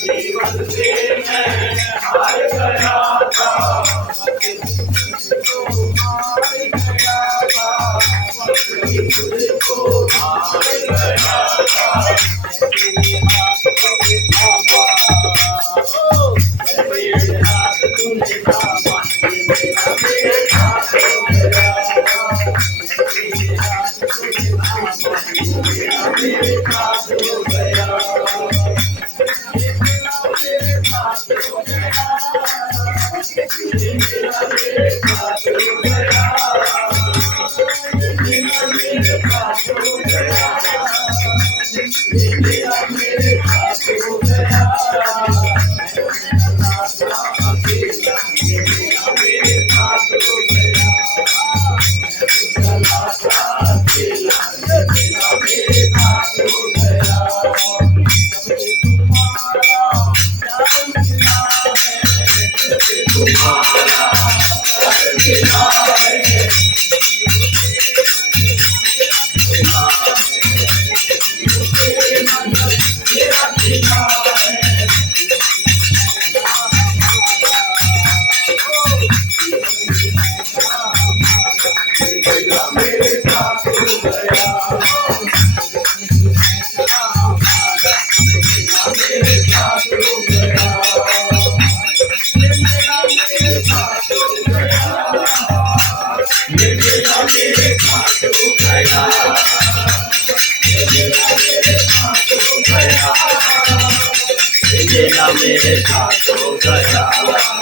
जीवन से मैं हार गया था, तुझको हार गया था। मेरे हाथ तूने थामा, मेरे हाथ हो गया, मेरे हाथ तूने थामा, मेरे हाथ हो गया, मेरे हाथ हो गया, मेरे हाथ हो गया, मेरे हाथ हो गया, मेरे हाथ हो गया। मेरे साथ हो गया।